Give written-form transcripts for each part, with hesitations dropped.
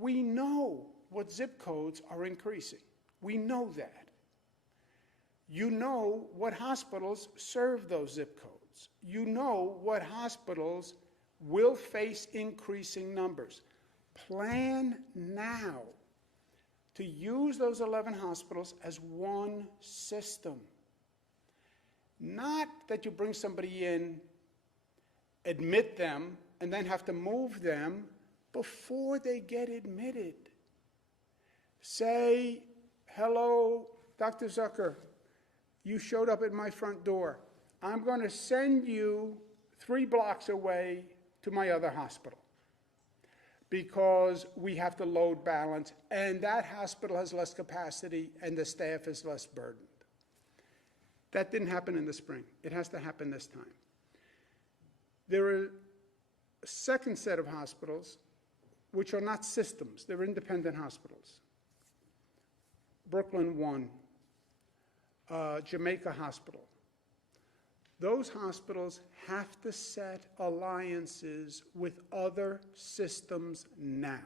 We know what zip codes are increasing. We know that. You know what hospitals serve those zip codes. You know what hospitals will face increasing numbers. Plan now to use those 11 hospitals as one system. Not that you bring somebody in, admit them, and then have to move them before they get admitted. Say, hello, Dr. Zucker, you showed up at my front door. I'm going to send you 3 blocks away to my other hospital because we have to load balance, and that hospital has less capacity and the staff is less burdened. That didn't happen in the spring. It has to happen this time. There are a second set of hospitals which are not systems. They're independent hospitals. Brooklyn 1, Jamaica Hospital. Those hospitals have to set alliances with other systems now.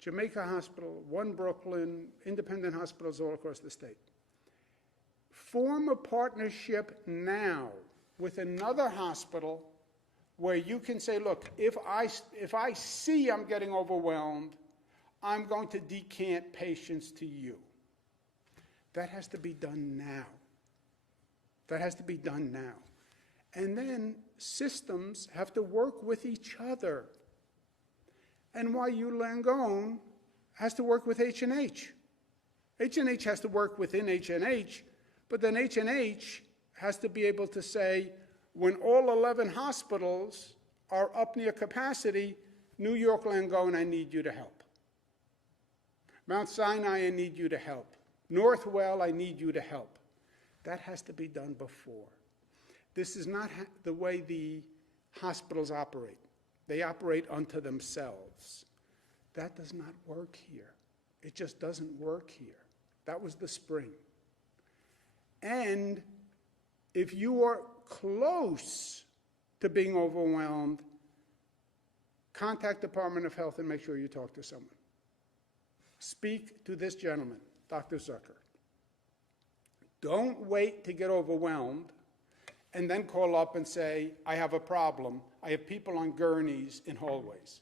Jamaica Hospital, 1 Brooklyn, independent hospitals all across the state. Form a partnership now with another hospital where you can say, look, if I see I'm getting overwhelmed, I'm going to decant patients to you. That has to be done now. That has to be done now. And then systems have to work with each other. NYU Langone has to work with H&H. H&H has to work within H&H, but then H&H has to be able to say, when all 11 hospitals are up near capacity, New York Langone, I need you to help. Mount Sinai, I need you to help. Northwell, I need you to help. That has to be done before. This is not the way the hospitals operate. They operate unto themselves. That does not work here. It just doesn't work here. That was the spring. And if you are close to being overwhelmed, contact Department of Health and make sure you talk to someone. Speak to this gentleman, Dr. Zucker. Don't wait to get overwhelmed and then call up and say, I have a problem. I have people on gurneys in hallways.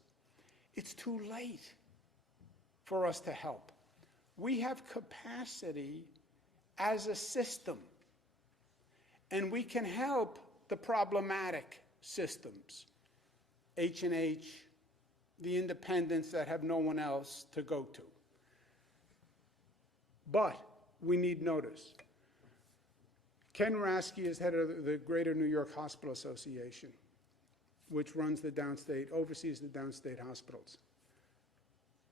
It's too late for us to help. We have capacity as a system, and we can help the problematic systems, H&H, the independents that have no one else to go to. But we need notice. Ken Rasky is head of the Greater New York Hospital Association, which runs the downstate, oversees the downstate hospitals.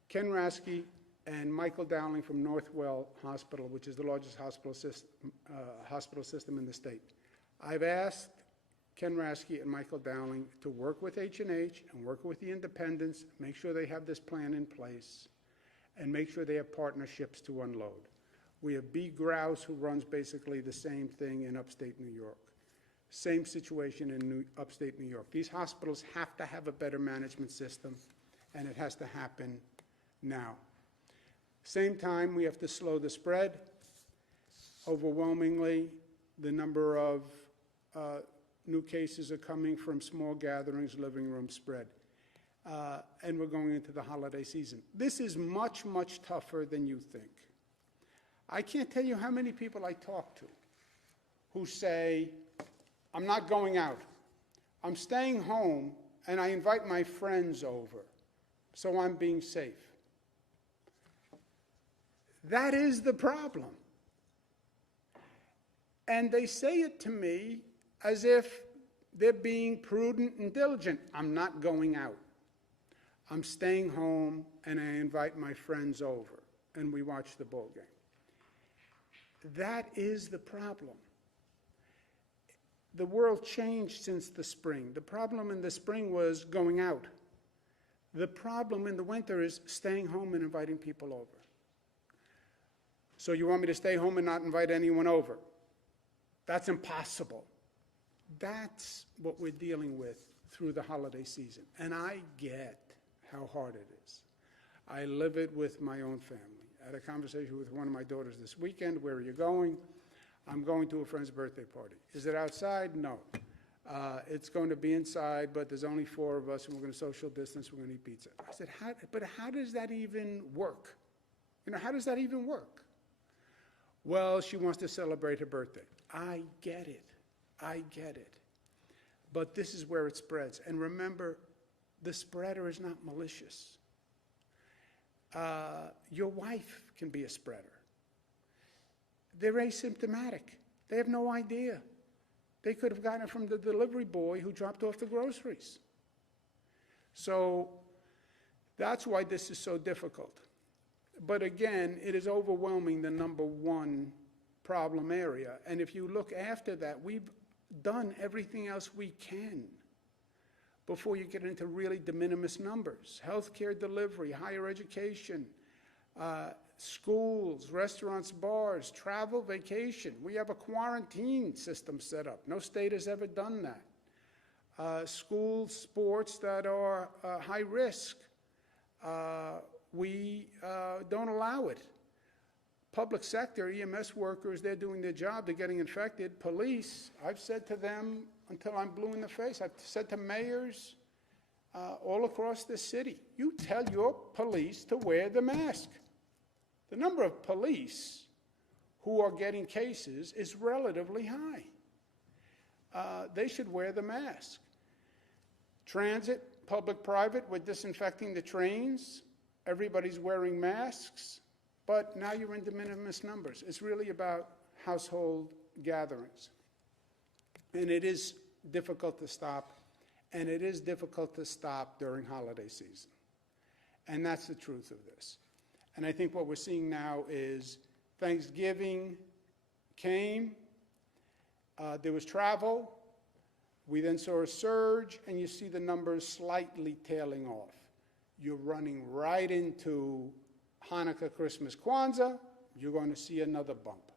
Ken Rasky and Michael Dowling from Northwell Hospital, which is the largest hospital system in the state. I've asked Ken Rasky and Michael Dowling to work with H&H and work with the independents, make sure they have this plan in place, and make sure they have partnerships to unload. We have B. Grouse, who runs basically the same thing in upstate New York. Same situation in upstate New York. These hospitals have to have a better management system, and it has to happen now. Same time, we have to slow the spread. Overwhelmingly, the number of new cases are coming from small gatherings, living room spread. And we're going into the holiday season. This is much, much tougher than you think. I can't tell you how many people I talk to who say, I'm not going out. I'm staying home, and I invite my friends over, so I'm being safe. That is the problem. And they say it to me as if they're being prudent and diligent. I'm not going out. I'm staying home, and I invite my friends over, and we watch the ball game. That is the problem. The world changed since the spring. The problem in the spring was going out. The problem in the winter is staying home and inviting people over. So you want me to stay home and not invite anyone over? That's impossible. That's what we're dealing with through the holiday season. And I get how hard it is. I live it with my own family. I had a conversation with one of my daughters this weekend. Where are you going? I'm going to a friend's birthday party. Is it outside? No. It's going to be inside, but there's only 4 of us, and we're going to social distance. We're going to eat pizza. I said, how does that even work? How does that even work? Well, she wants to celebrate her birthday. I get it. I get it. But this is where it spreads. And remember, the spreader is not malicious. Your wife can be a spreader. They're asymptomatic. They have no idea. They could have gotten it from the delivery boy who dropped off the groceries. So that's why this is so difficult. But again, it is overwhelming the #1 problem area. And if you look after that, we've done everything else we can before you get into really de minimis numbers. Healthcare delivery, higher education, schools, restaurants, bars, travel, vacation. We have a quarantine system set up. No state has ever done that. School sports that are high risk. We don't allow it. Public sector, EMS workers, they're doing their job, they're getting infected. Police, I've said to them until I'm blue in the face, I've said to mayors all across the city, you tell your police to wear the mask. The number of police who are getting cases is relatively high. They should wear the mask. Transit, public-private, we're disinfecting the trains. Everybody's wearing masks, but now you're in de minimis numbers. It's really about household gatherings. And it is difficult to stop, and it is difficult to stop during holiday season. And that's the truth of this. And I think what we're seeing now is Thanksgiving came, there was travel, we then saw a surge, and you see the numbers slightly tailing off. You're running right into Hanukkah, Christmas, Kwanzaa, you're going to see another bump.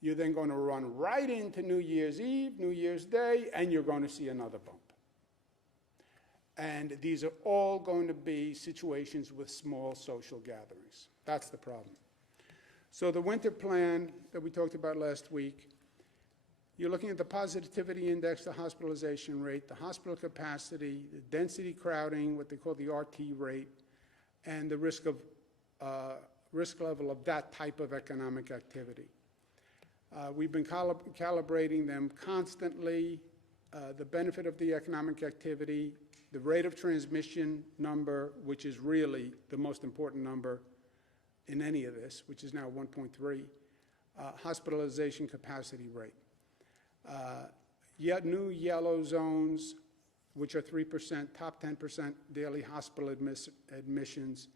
You're then going to run right into New Year's Eve, New Year's Day, and you're going to see another bump. And these are all going to be situations with small social gatherings. That's the problem. So the winter plan that we talked about last week, you're looking at the positivity index, the hospitalization rate, the hospital capacity, the density crowding, what they call the RT rate, and the risk level of that type of economic activity. We've been calibrating them constantly. The benefit of the economic activity, the rate of transmission number, which is really the most important number in any of this, which is now 1.3, hospitalization capacity rate. Yet new yellow zones, which are 3%, top 10% daily hospital admissions.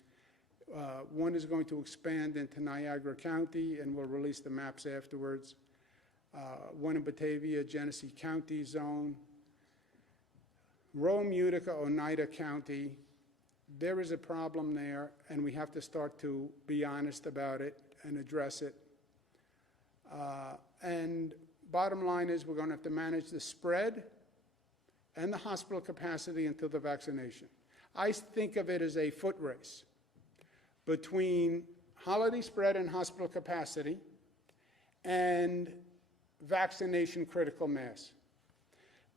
One is going to expand into Niagara County, and we'll release the maps afterwards. One in Batavia, Genesee County zone. Rome, Utica, Oneida County. There is a problem there, and we have to start to be honest about it and address it. And bottom line is we're going to have to manage the spread and the hospital capacity until the vaccination. I think of it as a foot race between holiday spread and hospital capacity and vaccination critical mass.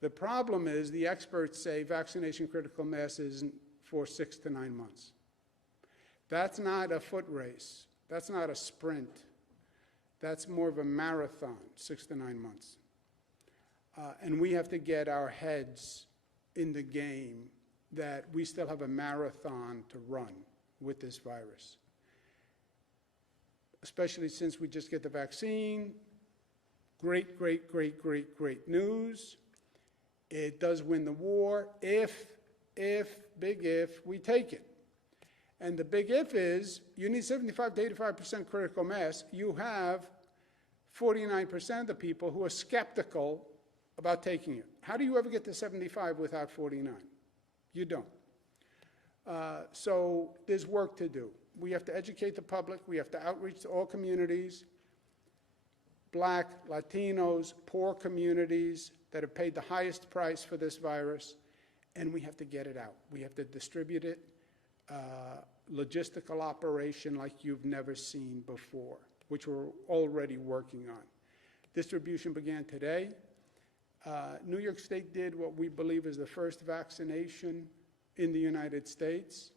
The problem is the experts say vaccination critical mass isn't for 6 to 9 months. That's not a foot race. That's not a sprint. That's more of a marathon, 6 to 9 months. And we have to get our heads in the game that we still have a marathon to run with this virus. Especially since we just get the vaccine. Great, great, great, great, great news. It does win the war if, big if, we take it. And the big if is you need 75 to 85% critical mass. You have 49% of the people who are skeptical about taking it. How do you ever get to 75 without 49? You don't. So there's work to do. We have to educate the public. We have to outreach to all communities, Black, Latinos, poor communities that have paid the highest price for this virus, and we have to get it out. We have to distribute it logistical operation like you've never seen before, which we're already working on. Distribution began today. New York State did what we believe is the first vaccination in the United States.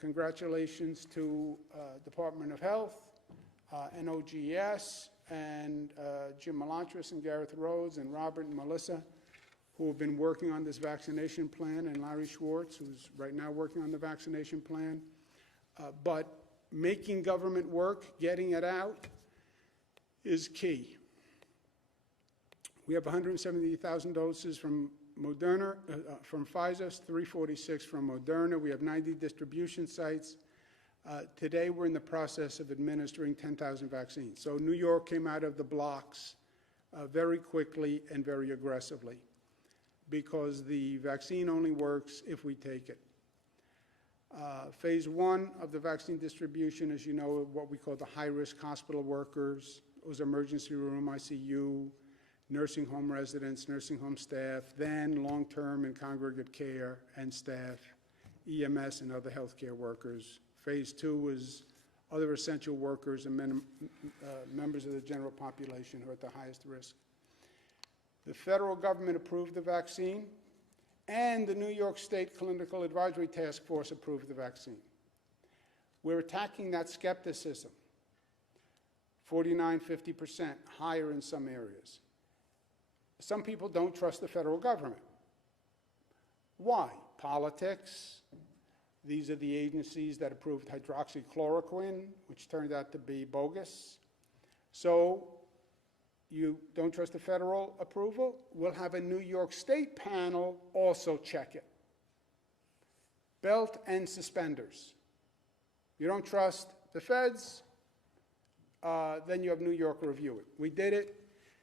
Congratulations to Department of Health, NOGS, and Jim Melantris and Gareth Rhodes and Robert and Melissa, who have been working on this vaccination plan, and Larry Schwartz, who's right now working on the vaccination plan. But making government work, getting it out, is key. We have 170,000 doses from Moderna, from Pfizer, 346 from Moderna. We have 90 distribution sites. Today, we're in the process of administering 10,000 vaccines. So New York came out of the blocks very quickly and very aggressively, because the vaccine only works if we take it. Phase 1 of the vaccine distribution, as you know, what we call the high-risk hospital workers, those emergency room, ICU, nursing home residents, nursing home staff, then long-term and congregate care and staff, EMS and other healthcare workers. Phase 2 is other essential workers and members of the general population who are at the highest risk. The federal government approved the vaccine, and the New York State Clinical Advisory Task Force approved the vaccine. We're attacking that skepticism, 49, 50%, higher in some areas. Some people don't trust the federal government. Why? Politics. These are the agencies that approved hydroxychloroquine, which turned out to be bogus. So you don't trust the federal approval? We'll have a New York State panel also check it. Belt and suspenders. You don't trust the feds? Then you have New York review it. We did it.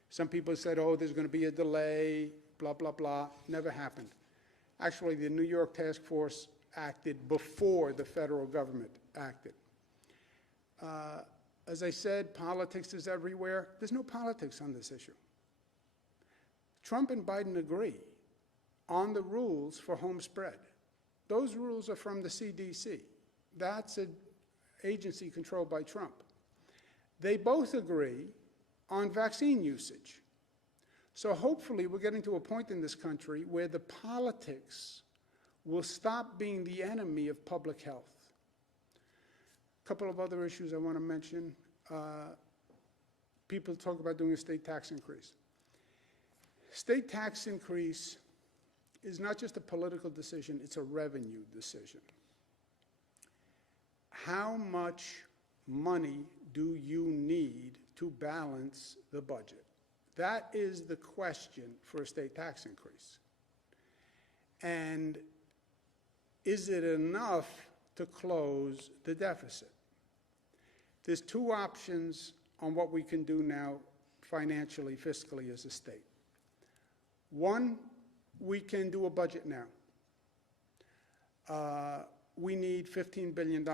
Some people said, oh, there's going to be a delay, blah, blah, blah. Never happened. Actually, the New York task force acted before the federal government acted. As I said, politics is everywhere. There's no politics on this issue. Trump and Biden agree on the rules for home spread. Those rules are from the CDC. That's an agency controlled by Trump. They both agree on vaccine usage. So hopefully we're getting to a point in this country where the politics will stop being the enemy of public health. A couple of other issues I want to mention. People talk about doing a state tax increase. State tax increase is not just a political decision, it's a revenue decision. How much money do you need to balance the budget? That is the question for a state tax increase. And is it enough to close the deficit? There's two options on what we can do now financially, fiscally as a state. One, we can do a budget now. We need $15 billion.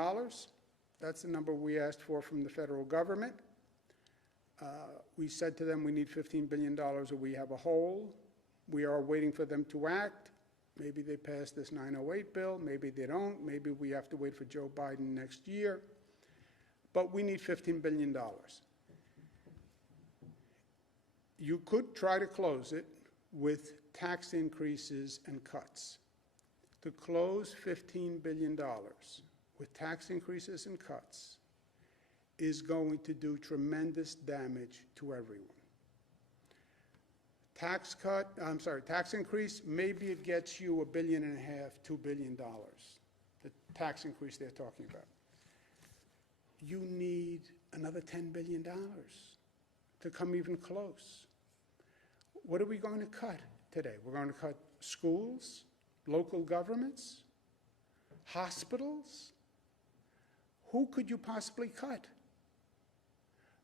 That's the number we asked for from the federal government. We said to them we need $15 billion or we have a hole. We are waiting for them to act. Maybe they pass this 908 bill. Maybe they don't. Maybe we have to wait for Joe Biden next year. But we need $15 billion. You could try to close it with tax increases and cuts. To close $15 billion with tax increases and cuts is going to do tremendous damage to everyone. Tax increase, maybe it gets you $1.5 billion, $2 billion, the tax increase they're talking about. You need another $10 billion to come even close. What are we going to cut today? We're going to cut schools, local governments, hospitals. Who could you possibly cut?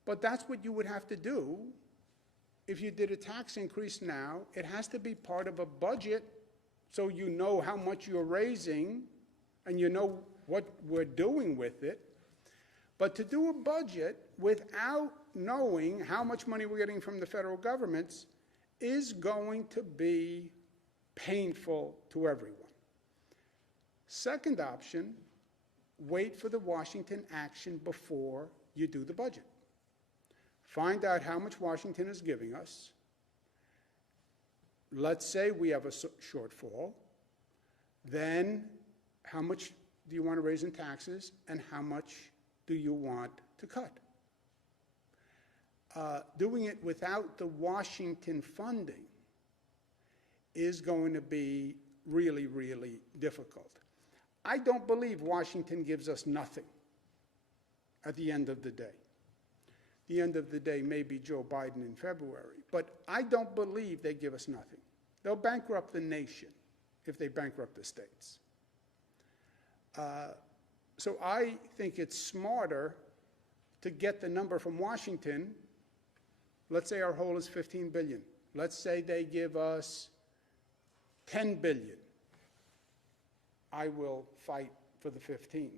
But that's what you would have to do if you did a tax increase now. It has to be part of a budget so you know how much you're raising and you know what we're doing with it. But to do a budget without knowing how much money we're getting from the federal governments is going to be painful to everyone. Second option wait for the Washington action before you do the budget. Find out how much Washington is giving us. Let's say we have a shortfall. Then how much do you want to raise in taxes, and how much do you want to cut? Doing it without the Washington funding is going to be really, really difficult. I don't believe Washington gives us nothing at the end of the day. The end of the day may be Joe Biden in February, but I don't believe they give us nothing. They'll bankrupt the nation if they bankrupt the states. So I think it's smarter to get the number from Washington. Let's say our hole is 15 billion. Let's say they give us 10 billion. I will fight for the 15.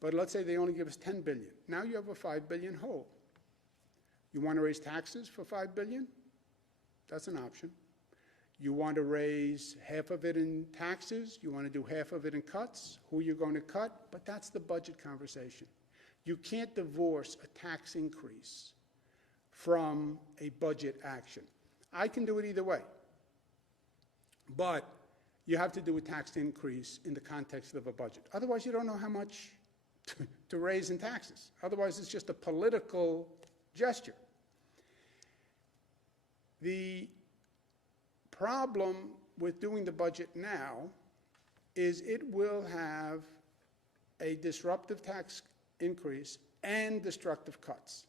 But let's say they only give us 10 billion. Now you have a 5 billion hole. You want to raise taxes for 5 billion? That's an option. You want to raise half of it in taxes? You want to do half of it in cuts? Who you're going to cut? But that's the budget conversation. You can't divorce a tax increase from a budget action. I can do it either way. But you have to do a tax increase in the context of a budget. Otherwise, you don't know how much to raise in taxes. Otherwise, it's just a political gesture. The problem with doing the budget now is it will have a disruptive tax increase and destructive cuts.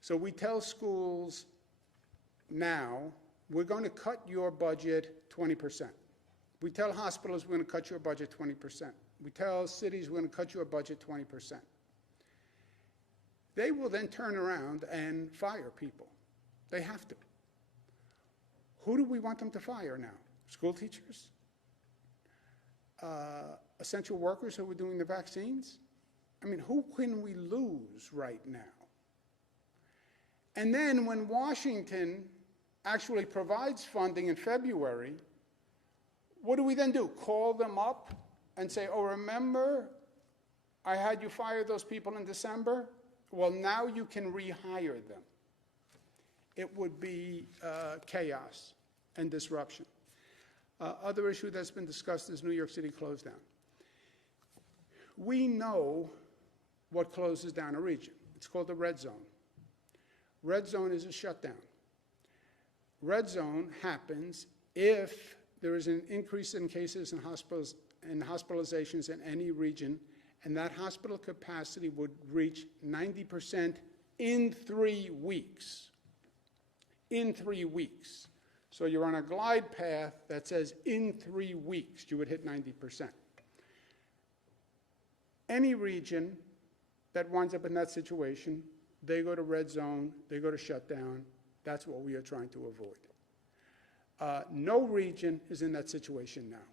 So we tell schools now, we're going to cut your budget 20%. We tell hospitals we're going to cut your budget 20%. We tell cities we're going to cut your budget 20%. They will then turn around and fire people. They have to. Who do we want them to fire now? School teachers? Essential workers who are doing the vaccines? I mean, who can we lose right now? And then when Washington actually provides funding in February, what do we then do? Call them up and say, oh, remember, I had you fire those people in December? Well, now you can rehire them. It would be chaos and disruption. Other issue that's been discussed is New York City closed down. We know what closes down a region. It's called the red zone. Red zone is a shutdown. Red zone happens if there is an increase in cases and hospitalizations in any region, and that hospital capacity would reach 90% in 3 weeks. In 3 weeks. So you're on a glide path that says in 3 weeks you would hit 90%. Any region that winds up in that situation, they go to red zone, they go to shutdown. That's what we are trying to avoid. No region is in that situation now,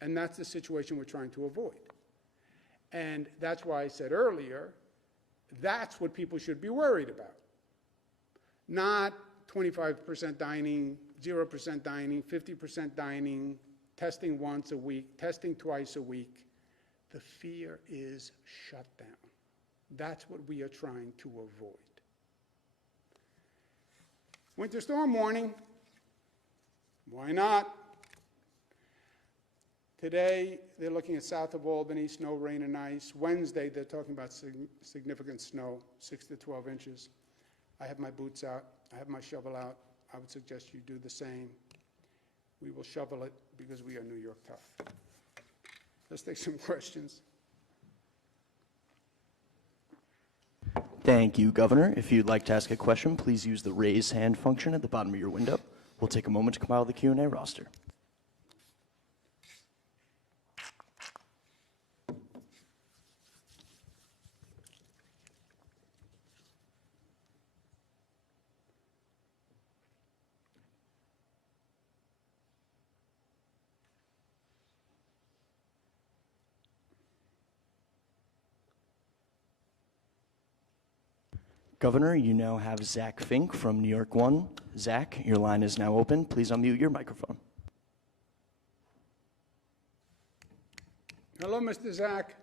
and that's the situation we're trying to avoid. And that's why I said earlier, that's what people should be worried about. Not 25% dining, 0% dining, 50% dining, testing once a week, testing twice a week. The fear is shutdown. That's what we are trying to avoid. Winter storm warning. Why not? Today, they're looking at south of Albany, snow, rain, and ice. Wednesday, they're talking about significant snow, 6 to 12 inches. I have my boots out. I have my shovel out. I would suggest you do the same. We will shovel it because we are New York tough. Let's take some questions. Thank you, Governor. If you'd like to ask a question, please use the raise hand function at the bottom of your window. We'll take a moment to compile the Q&A roster. Governor, you now have Zach Fink from New York One. Zach, your line is now open. Please unmute your microphone. Hello, Mr. Zach.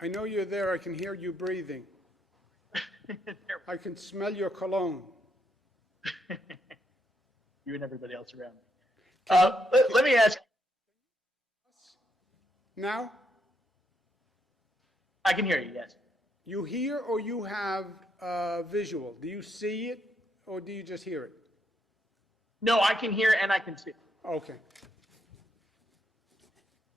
I know you're there. I can hear you breathing. I can smell your cologne. You and everybody else around me. Let me ask. Now? I can hear you, yes. You hear or you have visual? Do you see it or do you just hear it? No, I can hear and I can see. Okay.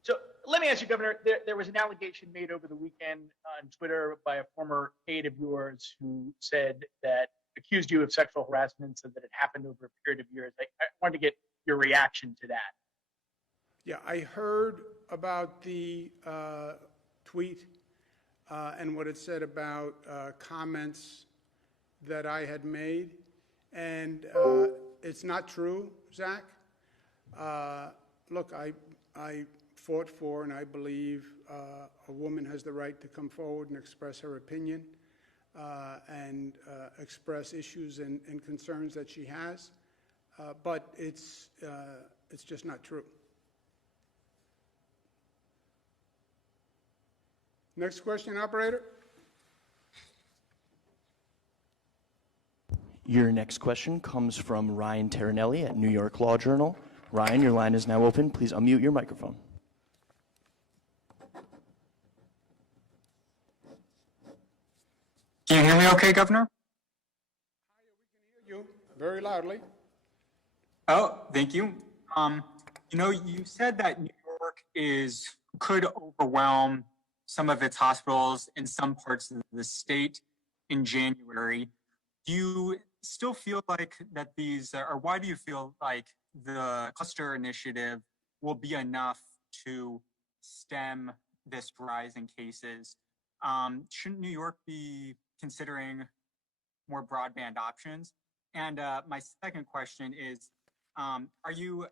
So let me ask you, Governor, there was an allegation made over the weekend on Twitter by a former aide of yours who said that, accused you of sexual harassment, said that it happened over a period of years. I wanted to get your reaction to that. Yeah, I heard about the tweet and what it said about comments that I had made. And it's not true, Zach. Look, I fought for and I believe a woman has the right to come forward and express her opinion and express issues and concerns that she has. But it's just not true. Next question, operator. Your next question comes from Ryan Terranelli at New York Law Journal. Ryan, your line is now open. Please unmute your microphone. Can you hear me okay, Governor? Hi, we can hear you very loudly. Oh, thank you. You said that New York could overwhelm some of its hospitals in some parts of the state in January. Do you still feel like that or why do you feel like the cluster initiative will be enough to stem this rise in cases? Shouldn't New York be considering more broadband options? And my second question is, are you,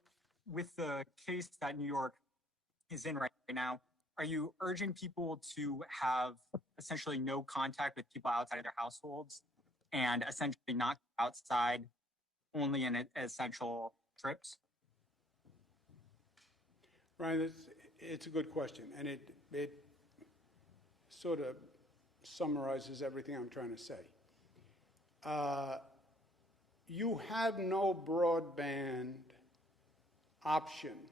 with the case that New York is in right now, are you urging people to have essentially no contact with people outside of their households and essentially not outside, only in essential trips? Ryan, it's a good question, and it sort of summarizes everything I'm trying to say. You have no broadband option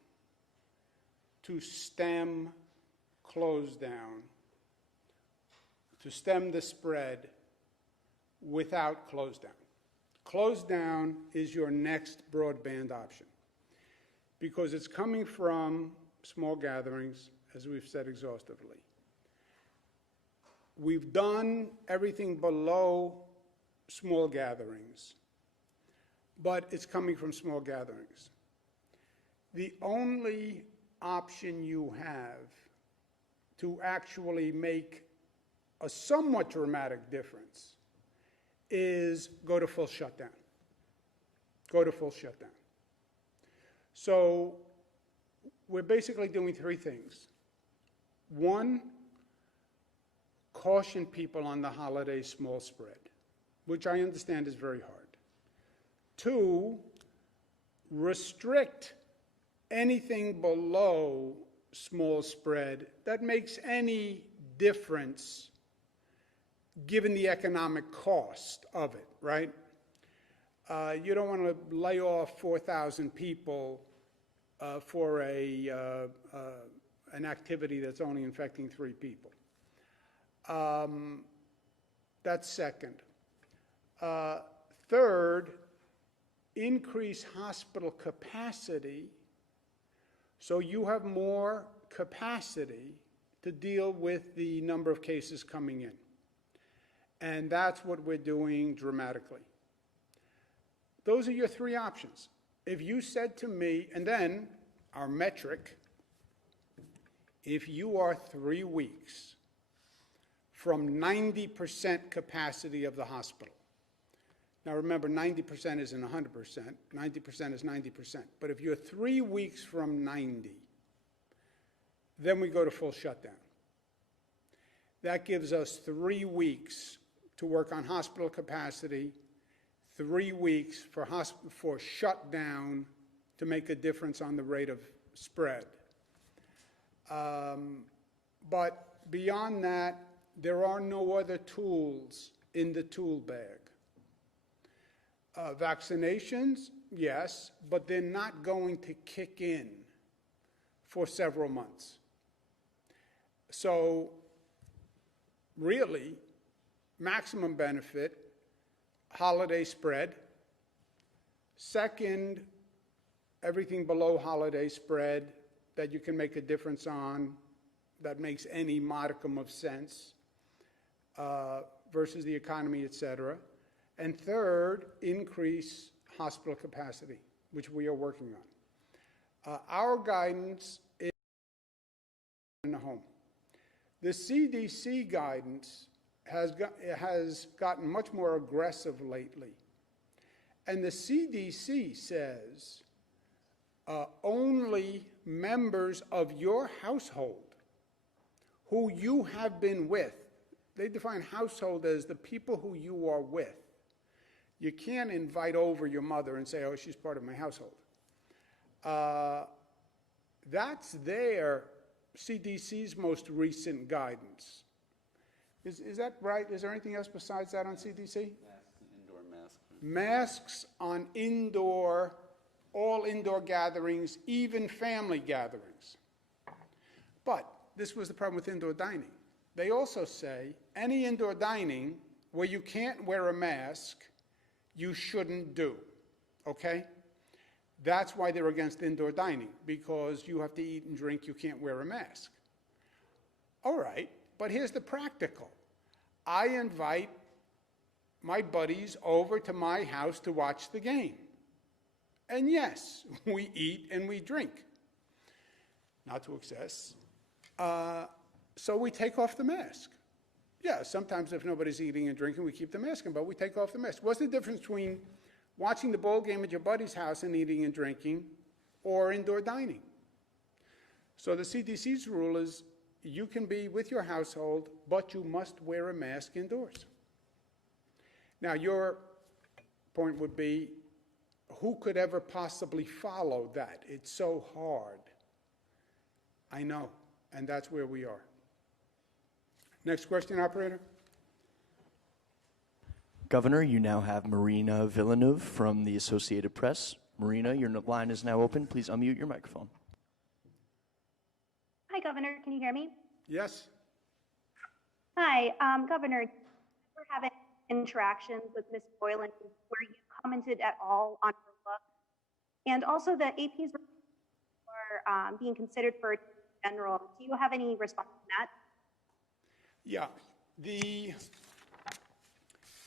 to stem close down, to stem the spread without close down. Close down is your next broadband option because it's coming from small gatherings, as we've said exhaustively. We've done everything below small gatherings, but it's coming from small gatherings. The only option you have to actually make a somewhat dramatic difference is go to full shutdown. Go to full shutdown. So we're basically doing three things. One, caution people on the holiday small spread, which I understand is very hard. Two, restrict anything below small spread that makes any difference given the economic cost of it, right? You don't want to lay off 4,000 people for an activity that's only infecting 3 people. That's second. Third, increase hospital capacity so you have more capacity to deal with the number of cases coming in. And that's what we're doing dramatically. Those are your 3 options. If you said to me, and then our metric, if you are 3 weeks from 90% capacity of the hospital. Now remember, 90% isn't 100%, 90% is 90%. But if you're 3 weeks from 90, then we go to full shutdown. That gives us 3 weeks to work on hospital capacity, 3 weeks for shutdown to make a difference on the rate of spread. But beyond that, there are no other tools in the tool bag. Vaccinations, yes, but they're not going to kick in for several months. So really, maximum benefit, holiday spread. Second, everything below holiday spread that you can make a difference on, that makes any modicum of sense versus the economy, et cetera. And third, increase hospital capacity, which we are working on. Our guidance is in the home. The CDC guidance has gotten much more aggressive lately. And the CDC says only members of your household who you have been with, they define household as the people who you are with. You can't invite over your mother and say, oh, she's part of my household. That's their CDC's most recent guidance. Is that right? Is there anything else besides that on CDC? Indoor masks. Masks on all indoor gatherings, even family gatherings. But this was the problem with indoor dining. They also say any indoor dining where you can't wear a mask, you shouldn't do, okay? That's why they're against indoor dining, because you have to eat and drink, you can't wear a mask. All right, but here's the practical. I invite my buddies over to my house to watch the game. And yes, we eat and we drink, not to excess. So we take off the mask. Yeah, sometimes if nobody's eating and drinking, we keep the mask on, but we take off the mask. What's the difference between watching the ball game at your buddy's house and eating and drinking, or indoor dining? So the CDC's rule is you can be with your household, but you must wear a mask indoors. Now, your point would be, who could ever possibly follow that? It's so hard. I know, and that's where we are. Next question, operator. Governor, you now have Marina Villeneuve from the Associated Press. Marina, your line is now open. Please unmute your microphone. Hi, Governor. Can you hear me? Yes. Hi, Governor. We're having interactions with Ms. Boylan where you commented at all on her look, and also the AP's are being considered for general. Do you have any response to that? Yeah. The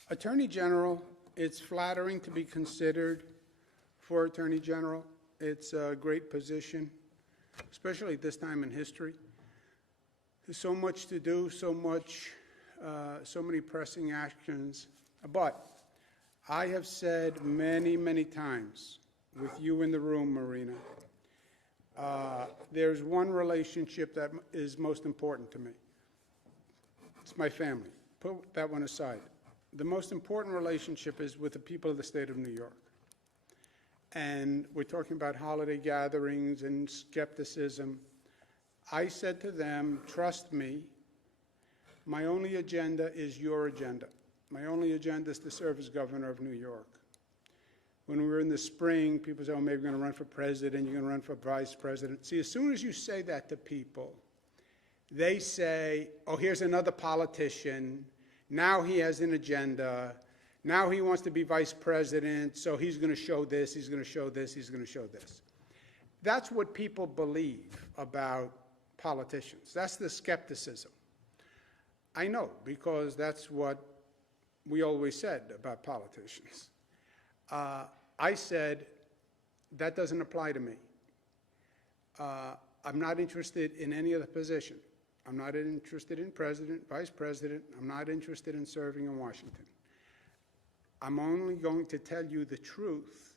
Attorney General, it's flattering to be considered for Attorney General. It's a great position, especially at this time in history. There's so much to do, so many pressing actions. But I have said many, many times with you in the room, Marina, there's one relationship that is most important to me. It's my family. Put that one aside. The most important relationship is with the people of the state of New York. And we're talking about holiday gatherings and skepticism. I said to them, trust me, my only agenda is your agenda. My only agenda is to serve as governor of New York. When we were in the spring, people said, oh, maybe you're going to run for president, you're going to run for vice president. See, as soon as you say that to people, they say, oh, here's another politician. Now he has an agenda. Now he wants to be vice president, so he's going to show this, he's going to show this, he's going to show this. That's what people believe about politicians. That's the skepticism. I know, because that's what we always said about politicians. I said, that doesn't apply to me. I'm not interested in any other position. I'm not interested in president, vice president. I'm not interested in serving in Washington. I'm only going to tell you the truth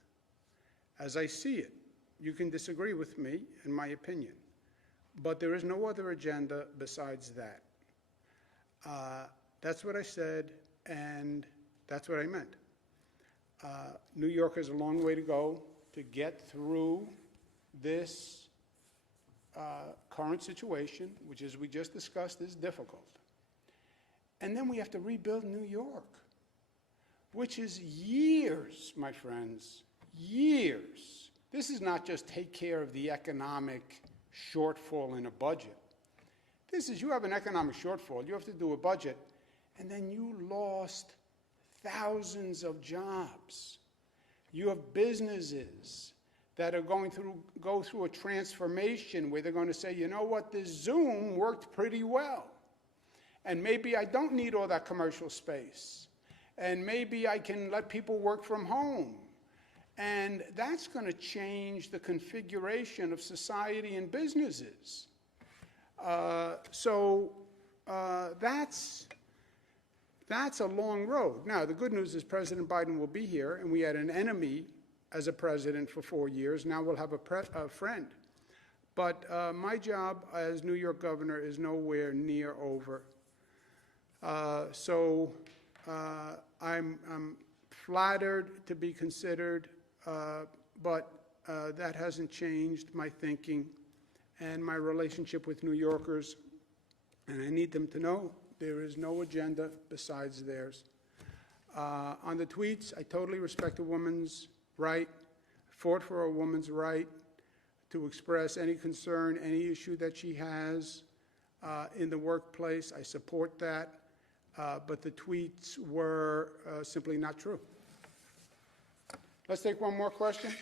as I see it. You can disagree with me and my opinion, but there is no other agenda besides that. That's what I said, and that's what I meant. New York has a long way to go to get through this current situation, which, as we just discussed, is difficult. And then we have to rebuild New York, which is years, my friends, years. This is not just take care of the economic shortfall in a budget. This is, you have an economic shortfall, you have to do a budget, and then you lost thousands of jobs. You have businesses that are go through a transformation where they're going to say, you know what, this Zoom worked pretty well. And maybe I don't need all that commercial space. And maybe I can let people work from home. And that's going to change the configuration of society and businesses. That's a long road. Now, the good news is President Biden will be here, and we had an enemy as a president for 4 years. Now we'll have a friend. But my job as New York governor is nowhere near over. I'm flattered to be considered, but that hasn't changed my thinking and my relationship with New Yorkers. And I need them to know there is no agenda besides theirs. On the tweets, I totally respect a woman's right, fought for a woman's right to express any concern, any issue that she has in the workplace. I support that. But the tweets were simply not true. Let's take one more question.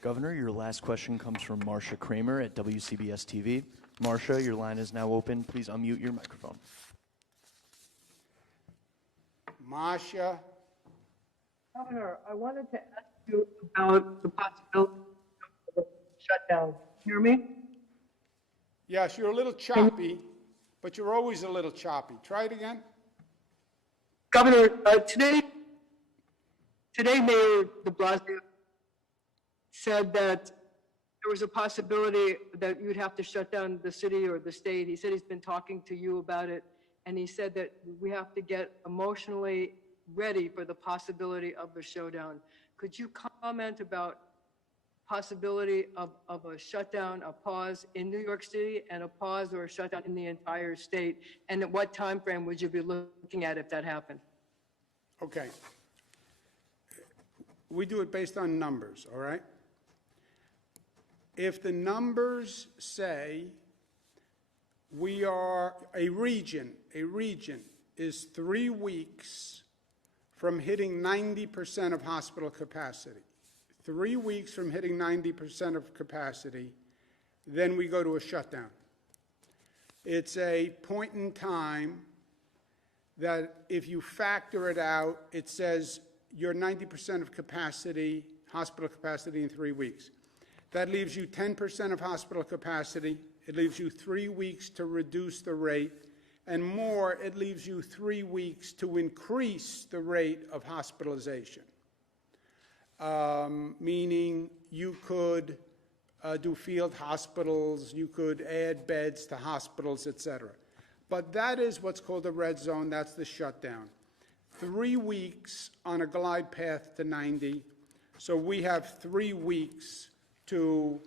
Governor, your last question comes from Marcia Kramer at WCBS TV. Marcia, your line is now open. Please unmute your microphone. Marcia. Governor, I wanted to ask you about the possibility of a shutdown. Hear me? Yes, you're a little choppy, but you're always a little choppy. Try it again. Governor, today Mayor de Blasio said that there was a possibility that you'd have to shut down the city or the state. He said he's been talking to you about it, and he said that we have to get emotionally ready for the possibility of a showdown. Could you comment about possibility of a shutdown, a pause in New York City, and a pause or a shutdown in the entire state? And at what time frame would you be looking at if that happened? Okay. We do it based on numbers, all right? If the numbers say we are a region is 3 weeks from hitting 90% of hospital capacity. 3 weeks from hitting 90% of capacity, then we go to a shutdown. It's a point in time that if you factor it out, it says you're 90% of capacity, hospital capacity in 3 weeks. That leaves you 10% of hospital capacity. It leaves you 3 weeks to reduce the rate. And more, it leaves you 3 weeks to increase the rate of hospitalization. Meaning you could do field hospitals, you could add beds to hospitals, et cetera. But that is what's called a red zone. That's the shutdown. 3 weeks on a glide path to 90. So we have 3 weeks to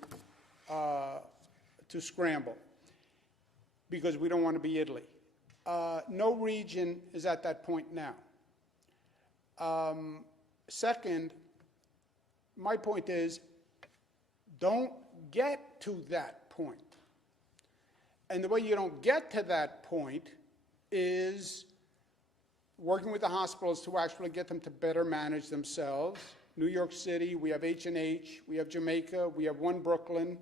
scramble because we don't want to be Italy. No region is at that point now. Second, my point is, don't get to that point. And the way you don't get to that point is working with the hospitals to actually get them to better manage themselves. New York City, we have H&H, we have Jamaica, we have One Brooklyn.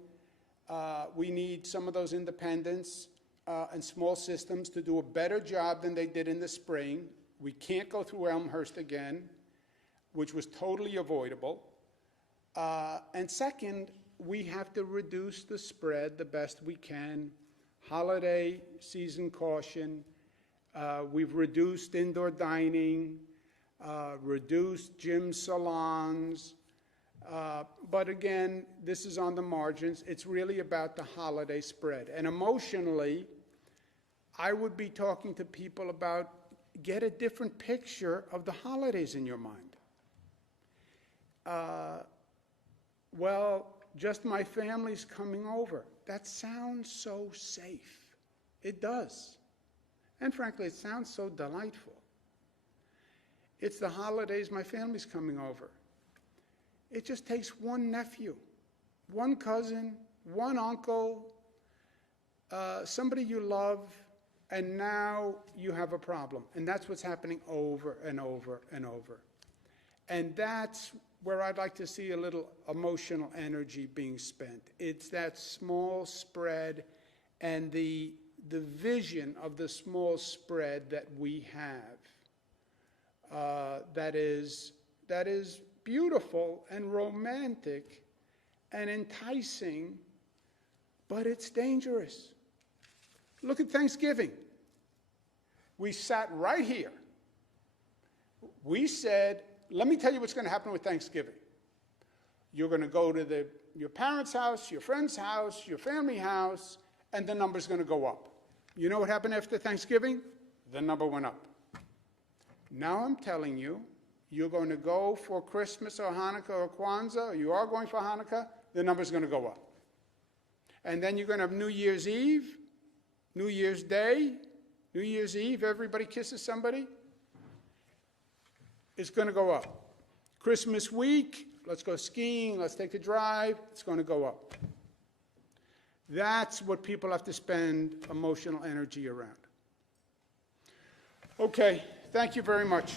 We need some of those independents and small systems to do a better job than they did in the spring. We can't go through Elmhurst again, which was totally avoidable. And second, we have to reduce the spread the best we can. Holiday season caution. We've reduced indoor dining, reduced gym salons. But again, this is on the margins. It's really about the holiday spread. And emotionally, I would be talking to people about get a different picture of the holidays in your mind. Well, just my family's coming over. That sounds so safe. It does. And frankly, it sounds so delightful. It's the holidays, my family's coming over. It just takes one nephew, one cousin, one uncle, somebody you love, and now you have a problem. And that's what's happening over and over and over. And that's where I'd like to see a little emotional energy being spent. It's that small spread and the vision of the small spread that we have. That is beautiful and romantic and enticing, but it's dangerous. Look at Thanksgiving. We sat right here. We said, let me tell you what's going to happen with Thanksgiving. You're going to go to your parents' house, your friend's house, your family house, and the number's going to go up. You know what happened after Thanksgiving? The number went up. Now I'm telling you, you're going to go for Christmas or Hanukkah or Kwanzaa, or you are going for Hanukkah, the number's going to go up. And then you're going to have New Year's Eve, New Year's Day, New Year's Eve, everybody kisses somebody. It's going to go up. Christmas week, let's go skiing, let's take a drive, it's going to go up. That's what people have to spend emotional energy around. Okay, thank you very much.